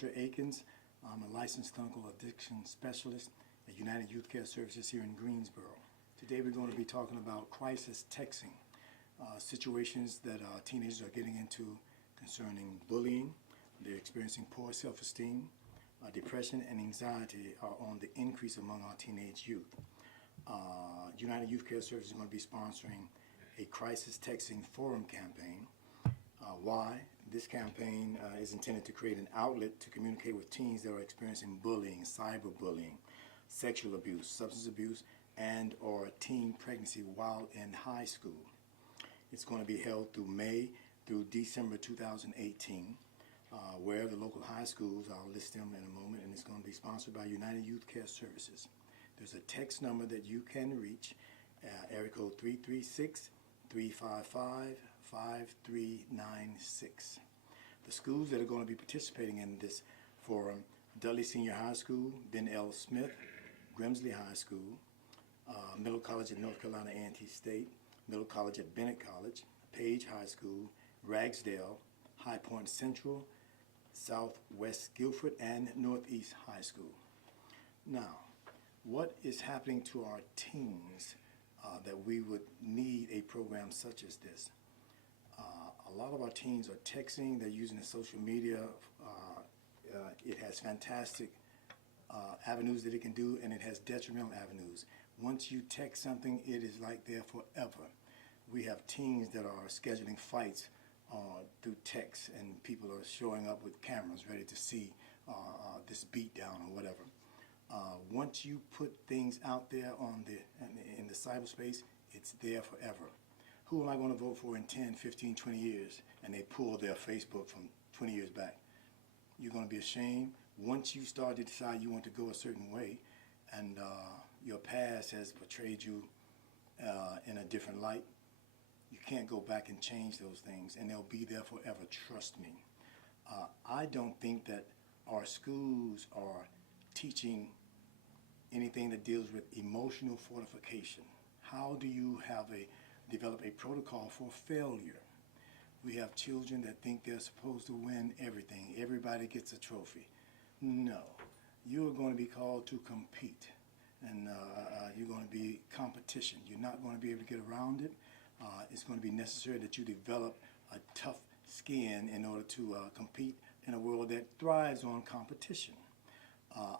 Walter Akins. I'm a licensed clinical addiction specialist at United Youth Care Services here in Greensboro. Today we're going to be talking about crisis texting, situations that teenagers are getting into concerning bullying. They're experiencing poor self-esteem. Depression and anxiety are on the increase among our teenage youth. United Youth Care Services is going to be sponsoring a crisis texting forum campaign. Why? This campaign is intended to create an outlet to communicate with teens that are experiencing bullying, cyberbullying, sexual abuse, substance abuse, and or teen pregnancy while in high school. It's going to be held through May through December 2018. Where the local high schools, I'll list them in a moment, and it's going to be sponsored by United Youth Care Services. There's a text number that you can reach, area code 336-355-5396. The schools that are going to be participating in this forum: Dudley Senior High School, Ben L. Smith, Grimsley High School, Middle College at North Carolina A&T State, Middle College at Bennett College, Page High School, Ragsdale, High Point Central, Southwest Guilford, and Northeast High School. Now, what is happening to our teens that we would need a program such as this? A lot of our teens are texting, they're using the social media. It has fantastic avenues that it can do, and it has detrimental avenues. Once you text something, it is like there forever. We have teens that are scheduling fights through text, and people are showing up with cameras ready to see this beat down or whatever. Once you put things out there in the cyberspace, it's there forever. Who am I going to vote for in 10, 15, 20 years? And they pull their Facebook from 20 years back. You're going to be ashamed. Once you start to decide you want to go a certain way, and your past has portrayed you in a different light, you can't go back and change those things, and they'll be there forever, trust me. I don't think that our schools are teaching anything that deals with emotional fortification. How do you develop a protocol for failure? We have children that think they're supposed to win everything. Everybody gets a trophy. No, you're going to be called to compete, and you're going to be competition. You're not going to be able to get around it. It's going to be necessary that you develop a tough skin in order to compete in a world that thrives on competition.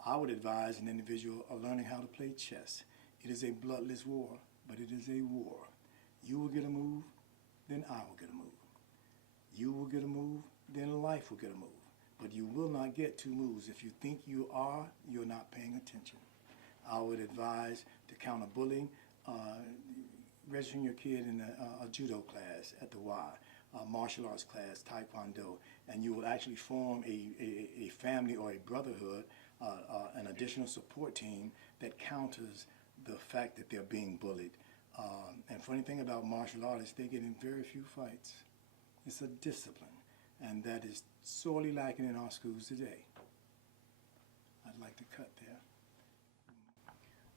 I would advise an individual learning how to play chess. It is a bloodless war, but it is a war. You will get a move, then I will get a move. You will get a move, then life will get a move. But you will not get two moves. If you think you are, you're not paying attention. I would advise to counter bullying, registering your kid in a judo class at the Y, a martial arts class, taekwondo, and you will actually form a family or a brotherhood, an additional support team that counters the fact that they're being bullied. And funny thing about martial artists, they get in very few fights. It's a discipline, and that is sorely lacking in our schools today. I'd like to cut there.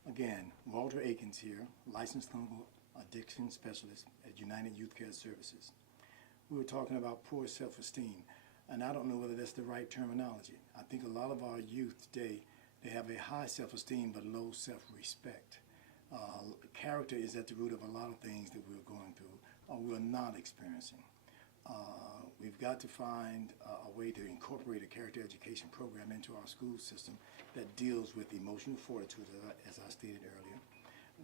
Again, Walter Akins here, licensed clinical addiction specialist at United Youth Care Services. We were talking about poor self-esteem, and I don't know whether that's the right terminology. I think a lot of our youth today, they have a high self-esteem but low self-respect. Character is at the root of a lot of things that we're going through or we're not experiencing. We've got to find a way to incorporate a character education program into our school system that deals with emotional fortitude, as I stated earlier,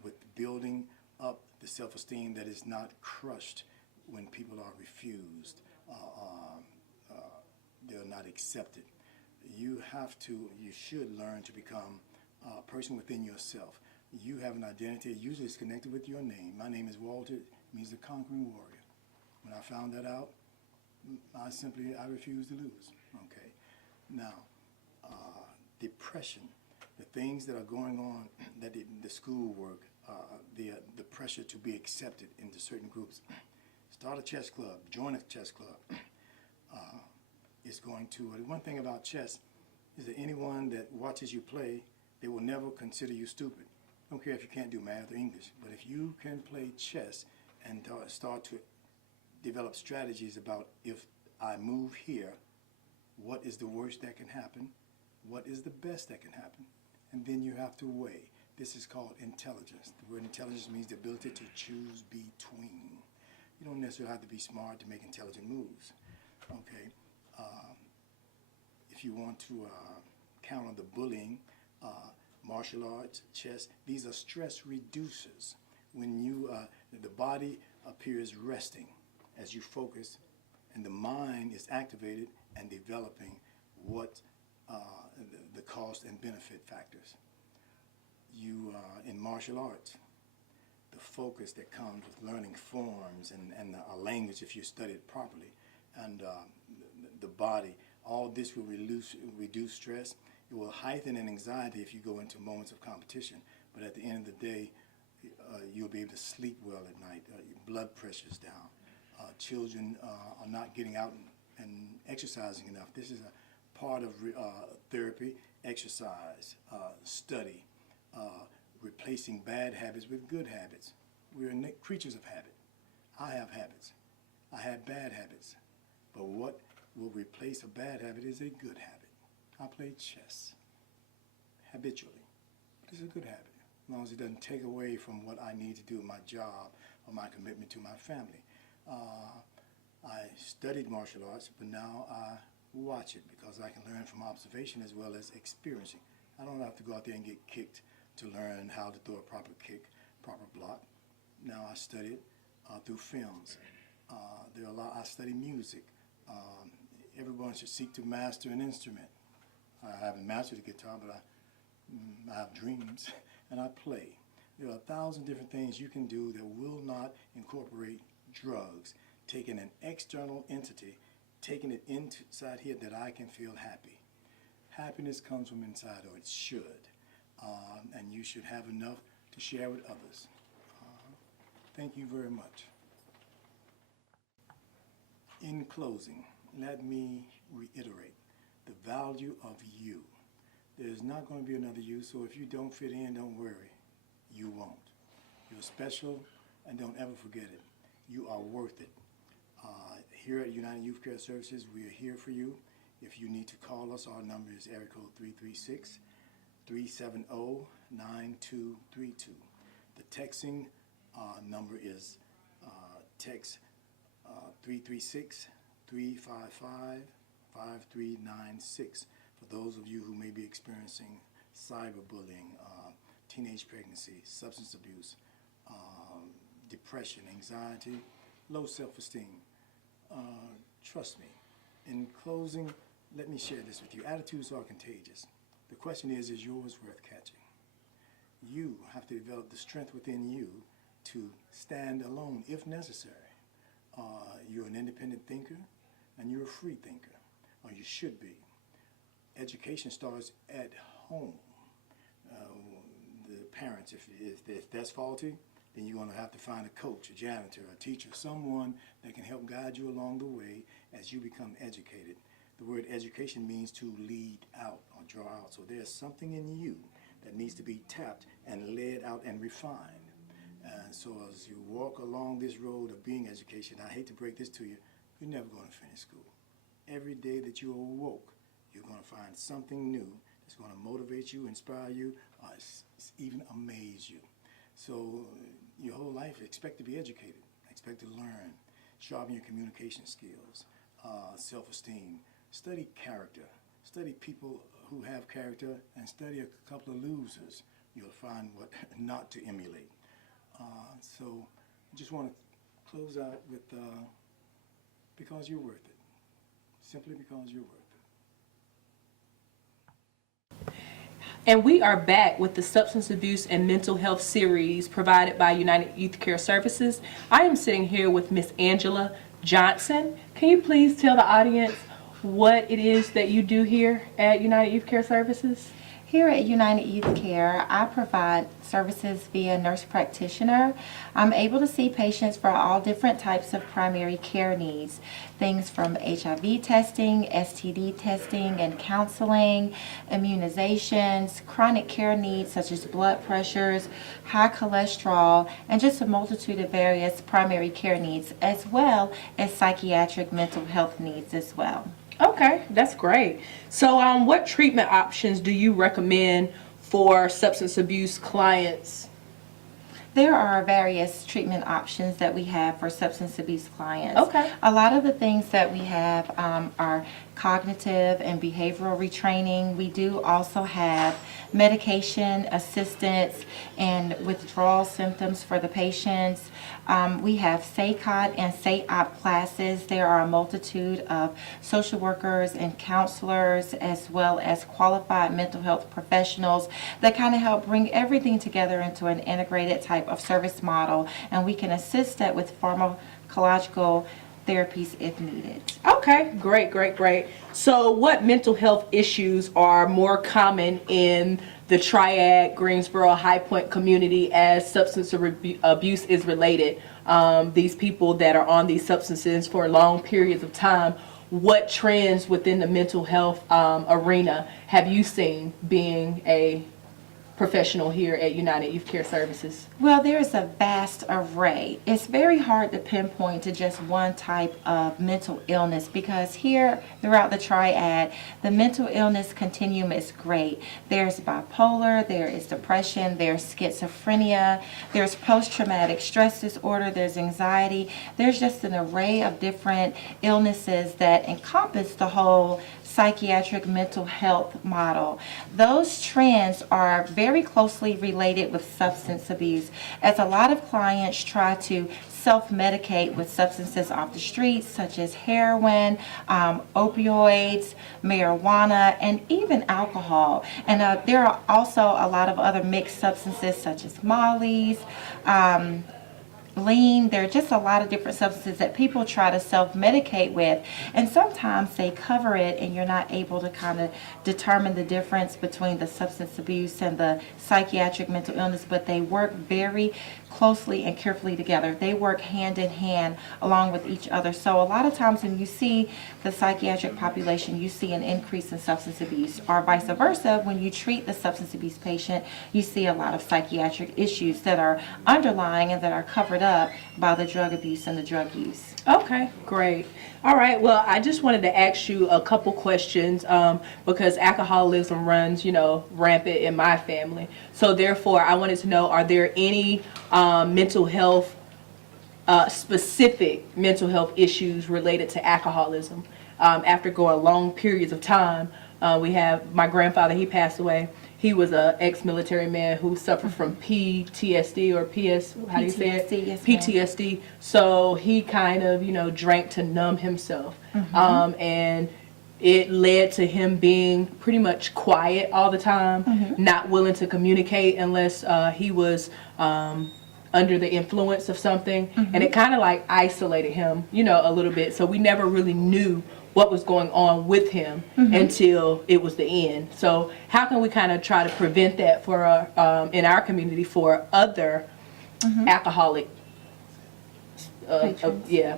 with building up the self-esteem that is not crushed when people are refused, they're not accepted. You should learn to become a person within yourself. You have an identity, usually it's connected with your name. My name is Walter, it means the conquering warrior. When I found that out, I refused to lose, okay? Now, depression, the things that are going on, that the schoolwork, the pressure to be accepted into certain groups. Start a chess club, join a chess club. One thing about chess is that anyone that watches you play, they will never consider you stupid. I don't care if you can't do math or English, but if you can play chess and start to develop strategies about, if I move here, what is the worst that can happen, what is the best that can happen, and then you have to weigh. This is called intelligence. The word intelligence means the ability to choose between. You don't necessarily have to be smart to make intelligent moves. Okay, if you want to count on the bullying, martial arts, chess, these are stress reducers. When you, the body appears resting as you focus, and the mind is activated and developing what the cost and benefit factors. You, in martial arts, the focus that comes with learning forms and a language if you study it properly, and the body, all this will reduce stress. It will heighten an anxiety if you go into moments of competition, but at the end of the day, you'll be able to sleep well at night. Your blood pressure's down. Children are not getting out and exercising enough. This is a part of therapy, exercise, study, replacing bad habits with good habits. We're creatures of habit. I have habits. I have bad habits. But what will replace a bad habit is a good habit. I play chess habitually, but it's a good habit, as long as it doesn't take away from what I need to do in my job or my commitment to my family. I studied martial arts, but now I watch it because I can learn from observation as well as experiencing. I don't have to go out there and get kicked to learn how to throw a proper kick, proper block. Now I study it through films. There are a lot. I study music. Everyone should seek to master an instrument. I haven't mastered the guitar, but I have dreams, and I play. There are 1,000 different things you can do that will not incorporate drugs, taking an external entity, taking it inside here that I can feel happy. Happiness comes from inside, or it should, and you should have enough to share with others. Thank you very much. In closing, let me reiterate the value of you. There's not going to be another you, so if you don't fit in, don't worry. You won't. You're special, and don't ever forget it. You are worth it. Here at United Youth Care Services, we are here for you. If you need to call us, our number is area code 336-370-9232. The texting number is text 336-355-5396 for those of you who may be experiencing cyberbullying, teenage pregnancy, substance abuse, depression, anxiety, low self-esteem. Trust me. In closing, let me share this with you. Attitudes are contagious. The question is yours worth catching? You have to develop the strength within you to stand alone if necessary. You're an independent thinker, and you're a free thinker, or you should be. Education starts at home. The parents, if that's faulty, then you're going to have to find a coach, a janitor, a teacher, someone that can help guide you along the way as you become educated. The word education means to lead out or draw out. So there's something in you that needs to be tapped and led out and refined. And so as you walk along this road of being education, I hate to break this to you, you're never going to finish school. Every day that you awoke, you're going to find something new that's going to motivate you, inspire you, or even amaze you. So your whole life, expect to be educated, expect to learn, sharpen your communication skills, self-esteem, study character, study people who have character, and study a couple of losers. You'll find what not to emulate. So I just want to close out with because you're worth it. Simply because you're worth it. And we are back with the Substance Abuse and Mental Health series provided by United Youth Care Services. I am sitting here with Miss Angela Johnson. Can you please tell the audience what it is that you do here at United Youth Care Services? Here at United Youth Care, I provide services via nurse practitioner. I'm able to see patients for all different types of primary care needs, things from HIV testing, STD testing and counseling, immunizations, chronic care needs such as blood pressures, high cholesterol, and just a multitude of various primary care needs, as well as psychiatric mental health needs as well. Okay, that's great. So, what treatment options do you recommend for substance abuse clients? There are various treatment options that we have for substance abuse clients. Okay. A lot of the things that we have are cognitive and behavioral retraining. We do also have medication assistance and withdrawal symptoms for the patients. We have SACOT and SAOP classes. There are a multitude of social workers and counselors, as well as qualified mental health professionals that kind of help bring everything together into an integrated type of service model, and we can assist that with pharmacological therapies if needed. Okay, great, great, great. So, what mental health issues are more common in the Triad, Greensboro, High Point community as substance abuse is related? These people that are on these substances for long periods of time, what trends within the mental health arena have you seen being a professional here at United Youth Care Services? Well, there's a vast array. It's very hard to pinpoint to just one type of mental illness because here throughout the Triad, the mental illness continuum is great. There's bipolar, there is depression, there's schizophrenia, there's post-traumatic stress disorder, there's anxiety. There's just an array of different illnesses that encompass the whole psychiatric mental health model. Those trends are very closely related with substance abuse, as a lot of clients try to self-medicate with substances off the streets, such as heroin, opioids, marijuana, and even alcohol. And there are also a lot of other mixed substances, such as mollies, lean. There are just a lot of different substances that people try to self-medicate with, and sometimes they cover it and you're not able to kind of determine the difference between the substance abuse and the psychiatric mental illness, but they work very closely and carefully together. They work hand in hand along with each other. So a lot of times when you see the psychiatric population, you see an increase in substance abuse, or vice versa. When you treat the substance abuse patient, you see a lot of psychiatric issues that are underlying and that are covered up by the drug abuse and the drug use. Okay, great. All right, well, I just wanted to ask you a couple questions because alcoholism runs, rampant in my family. So therefore, I wanted to know, are there any mental health, specific mental health issues related to alcoholism? After going long periods of time, we have my grandfather, he passed away. He was an ex-military man who suffered from PTSD or PS, how do you say it? PTSD, yes, PTSD. So he kind of, drank to numb himself. And it led to him being pretty much quiet all the time, not willing to communicate unless he was under the influence of something. And it kind of like isolated him, a little bit. So we never really knew what was going on with him until it was the end. So how can we kind of try to prevent that for in our community for other alcoholic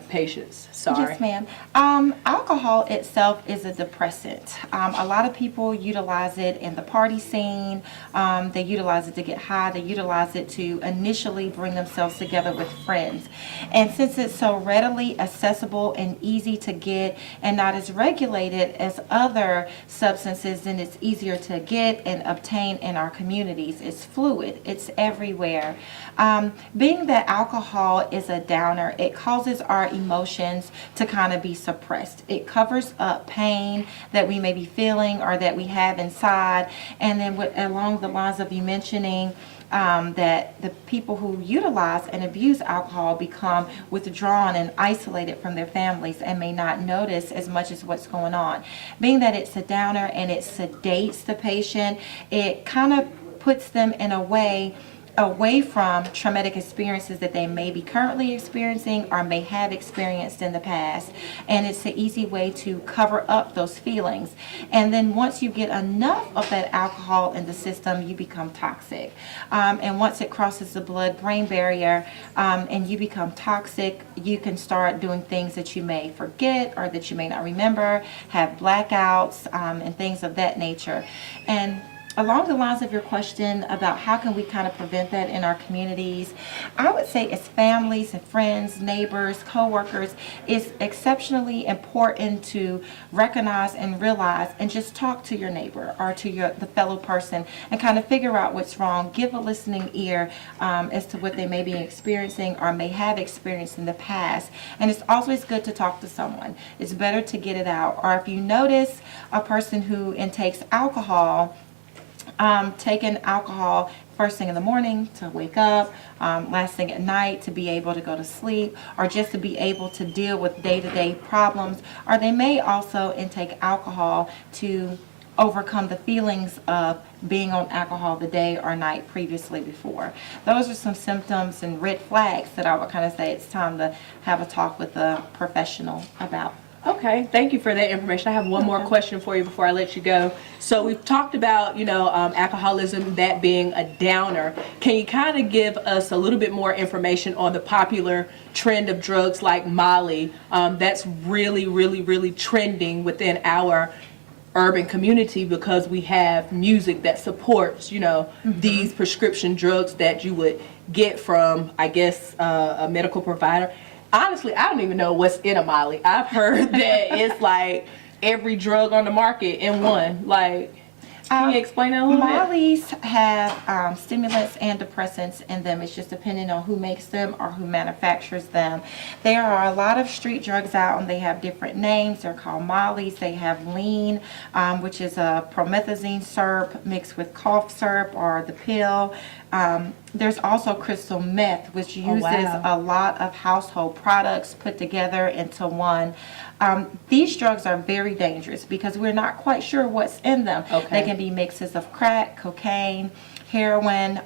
patients? Sorry. Yes, ma'am. Alcohol itself is a depressant. A lot of people utilize it in the party scene. They utilize it to get high. They utilize it to initially bring themselves together with friends. And since it's so readily accessible and easy to get and not as regulated as other substances, then it's easier to get and obtain in our communities. It's fluid. It's everywhere. Being that alcohol is a downer, it causes our emotions to kind of be suppressed. It covers up pain that we may be feeling or that we have inside. And then along the lines of you mentioning that the people who utilize and abuse alcohol become withdrawn and isolated from their families and may not notice as much as what's going on. Being that it's a downer and it sedates the patient, it kind of puts them in a way away from traumatic experiences that they may be currently experiencing or may have experienced in the past. And it's an easy way to cover up those feelings. And then once you get enough of that alcohol in the system, you become toxic. And once it crosses the blood-brain barrier and you become toxic, you can start doing things that you may forget or that you may not remember, have blackouts and things of that nature. And along the lines of your question about how can we kind of prevent that in our communities, I would say as families and friends, neighbors, co-workers, it's exceptionally important to recognize and realize and just talk to your neighbor or to the fellow person and kind of figure out what's wrong. Give a listening ear as to what they may be experiencing or may have experienced in the past. And it's always good to talk to someone. It's better to get it out. Or if you notice a person who intakes alcohol, taking alcohol first thing in the morning to wake up, last thing at night to be able to go to sleep, or just to be able to deal with day-to-day problems, or they may also intake alcohol to overcome the feelings of being on alcohol the day or night previously before. Those are some symptoms and red flags that I would kind of say it's time to have a talk with a professional about. Okay, thank you for that information. I have one more question for you before I let you go. So we've talked about, alcoholism, that being a downer. Can you kind of give us a little bit more information on the popular trend of drugs like Molly that's really, really, really trending within our urban community, because we have music that supports, these prescription drugs that you would get from, I guess, a medical provider. Honestly, I don't even know what's in a Molly. I've heard that it's like every drug on the market in one. Like, can you explain that a little bit? Molly's have stimulants and depressants in them. It's just depending on who makes them or who manufactures them. There are a lot of street drugs out, and they have different names. They're called Molly's. They have lean, which is a promethazine syrup mixed with cough syrup or the pill. There's also crystal meth, which uses a lot of household products put together into one. These drugs are very dangerous because we're not quite sure what's in them. They can be mixes of crack, cocaine, heroin,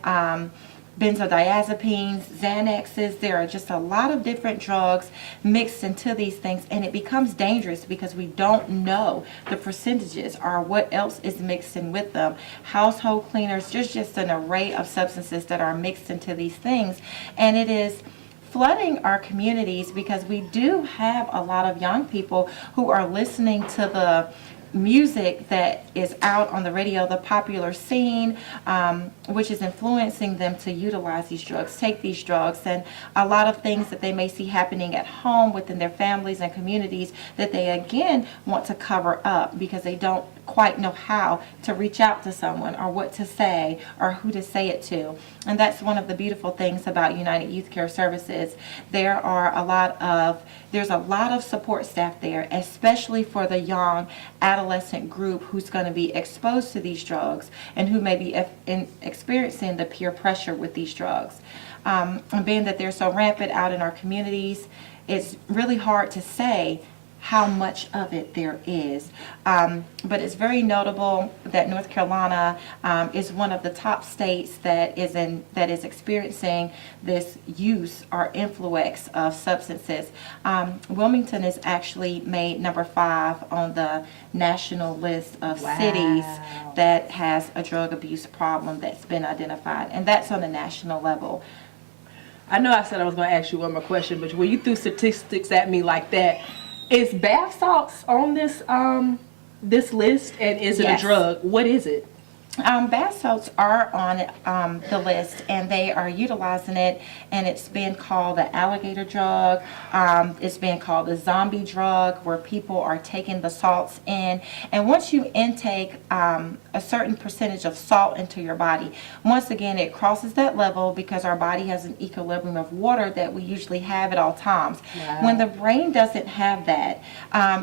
benzodiazepines, Xanaxes. There are just a lot of different drugs mixed into these things, and it becomes dangerous because we don't know the percentages or what else is mixed in with them. Household cleaners, there's just an array of substances that are mixed into these things, and it is flooding our communities because we do have a lot of young people who are listening to the music that is out on the radio, the popular scene, which is influencing them to utilize these drugs, take these drugs, and a lot of things that they may see happening at home within their families and communities that they again want to cover up because they don't quite know how to reach out to someone or what to say or who to say it to. And that's one of the beautiful things about United Youth Care Services. There's a lot of support staff there, especially for the young adolescent group who's going to be exposed to these drugs and who may be experiencing the peer pressure with these drugs. And being that they're so rampant out in our communities, it's really hard to say how much of it there is. But it's very notable that North Carolina is one of the top states that is experiencing this use or influx of substances. Wilmington is actually made number 5 on the national list of cities that has a drug abuse problem that's been identified, and that's on a national level. I know I said I was going to ask you one more question, but when you threw statistics at me like that, is bath salts on this this list, and is it a drug? What is it? Bath salts are on the list, and they are utilizing it, and it's been called the alligator drug. It's been called the zombie drug, where people are taking the salts in. And once you intake a certain percentage of salt into your body, once again, it crosses that level because our body has an equilibrium of water that we usually have at all times. When the brain doesn't have that,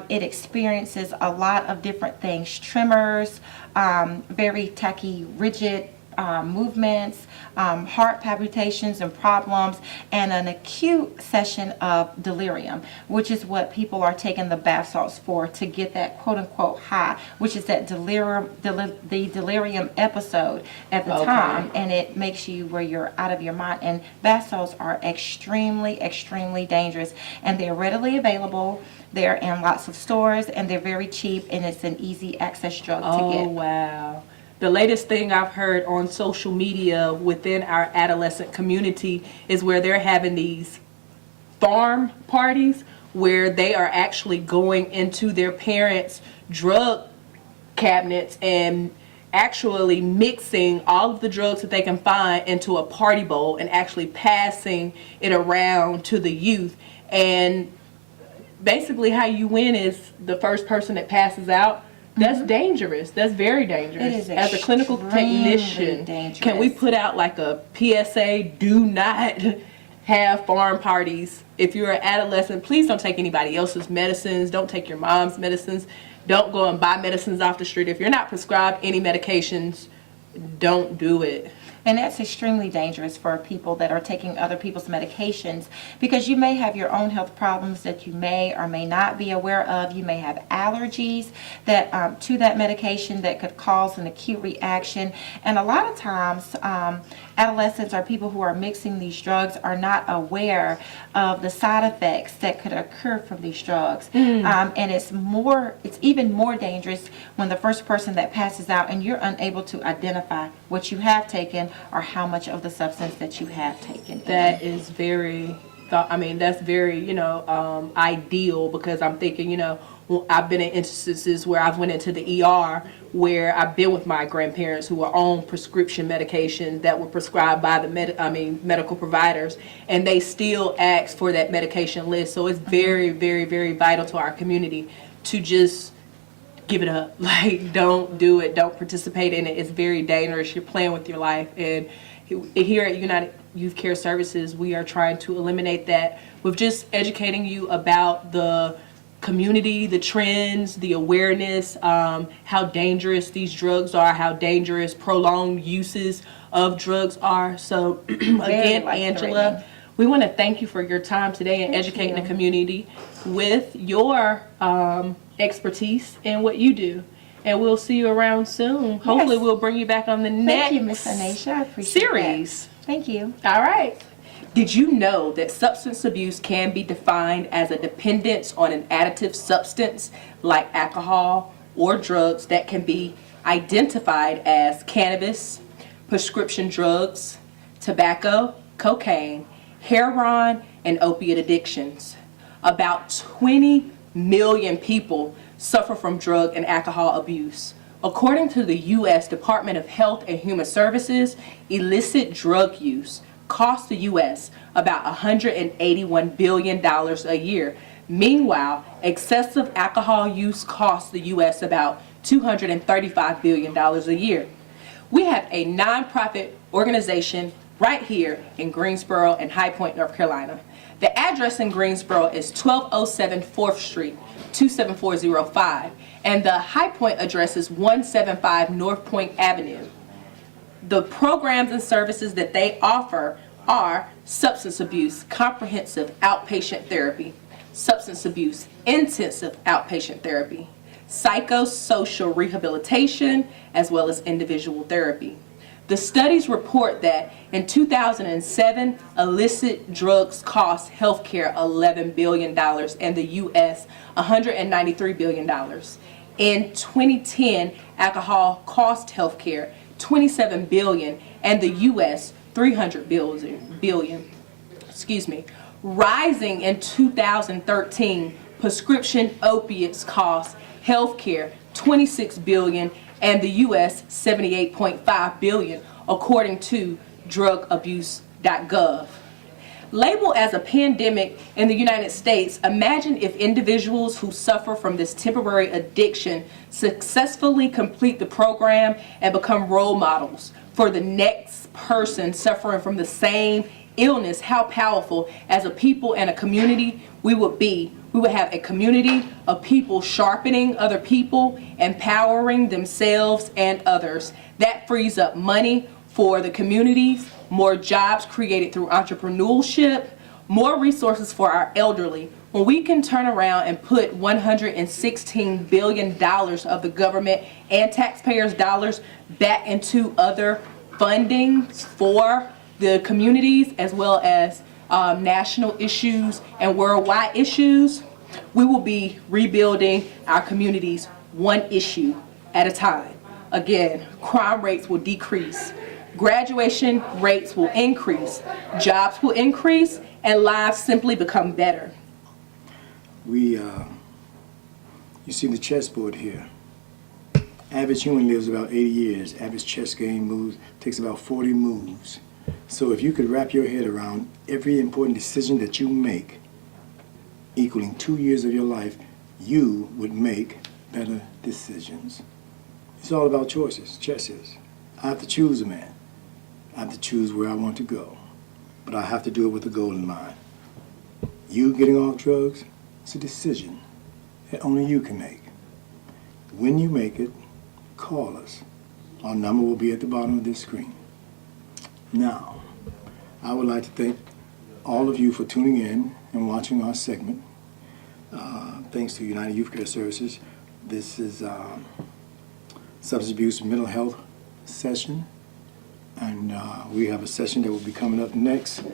it experiences a lot of different things, tremors, very tachy-rigid movements, heart palpitations and problems, and an acute session of delirium, which is what people are taking the bath salts for, to get that quote-unquote high, which is that the delirium episode at the time, and it makes you where you're out of your mind. And bath salts are extremely, extremely dangerous, and they're readily available. They're in lots of stores, and they're very cheap, and it's an easy access drug to get. Oh, wow. The latest thing I've heard on social media within our adolescent community is where they're having these farm parties where they are actually going into their parents' drug cabinets and actually mixing all of the drugs that they can find into a party bowl and actually passing it around to the youth. And basically how you win is the first person that passes out. That's dangerous. That's very dangerous. It is As a clinical extremely technician, dangerous. can we put out like a PSA, do not have farm parties. If you're an adolescent, please don't take anybody else's medicines. Don't take your mom's medicines. Don't go and buy medicines off the street. If you're not prescribed any medications, don't do it. And that's extremely dangerous for people that are taking other people's medications, because you may have your own health problems that you may or may not be aware of. You may have allergies that to that medication that could cause an acute reaction. And a lot of times, adolescents or people who are mixing these drugs are not aware of the side effects that could occur from these drugs. And it's even more dangerous when the first person that passes out and you're unable to identify what you have taken or how much of the substance that you have taken. That is very, that's very, ideal, because I'm thinking, I've been in instances where I've went into the ER where I've been with my grandparents who were on prescription medications that were prescribed by the medical providers, and they still ask for that medication list. So it's very, very, very vital to our community to just give it up. Like, don't do it. Don't participate in it. It's very dangerous. You're playing with your life. And here at United Youth Care Services, we are trying to eliminate that with just educating you about the community, the trends, the awareness, how dangerous these drugs are, how dangerous prolonged uses of drugs are. So again, Angela, we want to thank you for your time today and educating the community with your expertise and what you do. And we'll see you around soon. Hopefully we'll bring you back on the next Thank you, Ms. Anisha. I appreciate series. that. Thank you. All right. Did you know that substance abuse can be defined as a dependence on an additive substance like alcohol or drugs that can be identified as cannabis, prescription drugs, tobacco, cocaine, heroin, and opiate addictions? About 20 million people suffer from drug and alcohol abuse. According to the U.S. Department of Health and Human Services, illicit drug use costs the U.S. about $181 billion a year. Meanwhile, excessive alcohol use costs the U.S. about $235 billion a year. We have a nonprofit organization right here in Greensboro and High Point, North Carolina. The address in Greensboro is 1207 4th Street, 27405, and the High Point address is 175 North Point Avenue. The programs and services that they offer are substance abuse comprehensive outpatient therapy, substance abuse intensive outpatient therapy, psychosocial rehabilitation, as well as individual therapy. The studies report that in 2007, illicit drugs cost healthcare $11 billion and the U.S. $193 billion. In 2010, alcohol cost healthcare $27 billion and the U.S. $300 billion. Rising in 2013, prescription opiates cost healthcare $26 billion and the U.S. $78.5 billion, according to drugabuse.gov. Labeled as a pandemic in the United States, imagine if individuals who suffer from this temporary addiction successfully complete the program and become role models for the next person suffering from the same illness. How powerful as a people and a community we would be. We would have a community of people sharpening other people, empowering themselves and others. That frees up money for the communities, more jobs created through entrepreneurship, more resources for our elderly. When we can turn around and put $116 billion of the government and taxpayers' dollars back into other fundings for the communities, as well as national issues and worldwide issues, we will be rebuilding our communities one issue at a time. Again, crime rates will decrease, graduation rates will increase, jobs will increase, and lives simply become better. You see the chessboard here. Average human lives about 80 years. Average chess game moves takes about 40 moves. So if you could wrap your head around every important decision that you make, equaling 2 years of your life, you would make better decisions. It's all about choices. Chess is. I have to choose a man. I have to choose where I want to go. But I have to do it with a goal in mind. You getting off drugs, it's a decision that only you can make. When you make it, call us. Our number will be at the bottom of this screen. Now, I would like to thank all of you for tuning in and watching our segment. Thanks to United Youth Care Services. This is substance abuse and mental health session. And we have a session that will be coming up next.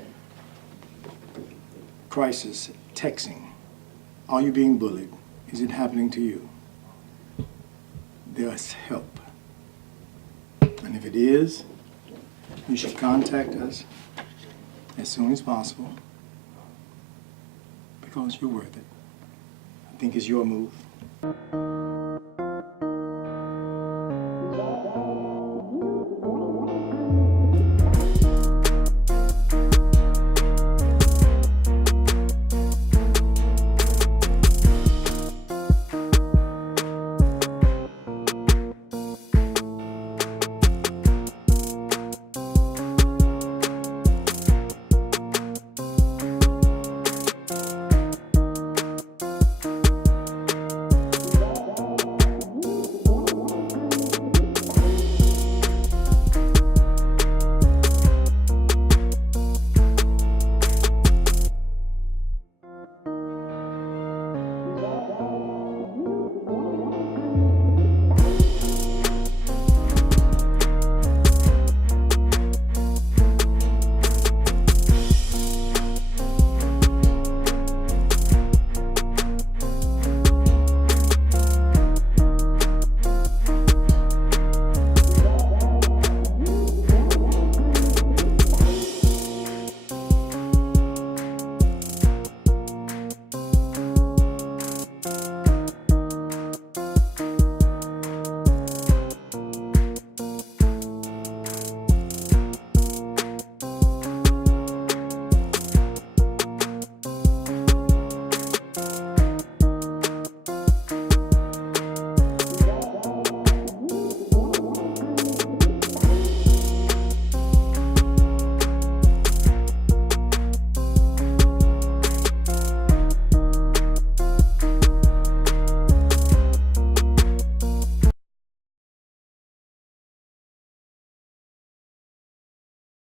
Crisis, texting. Are you being bullied? Is it happening to you? There's help. And if it is, you should contact us as soon as possible because you're worth it. I think it's your move.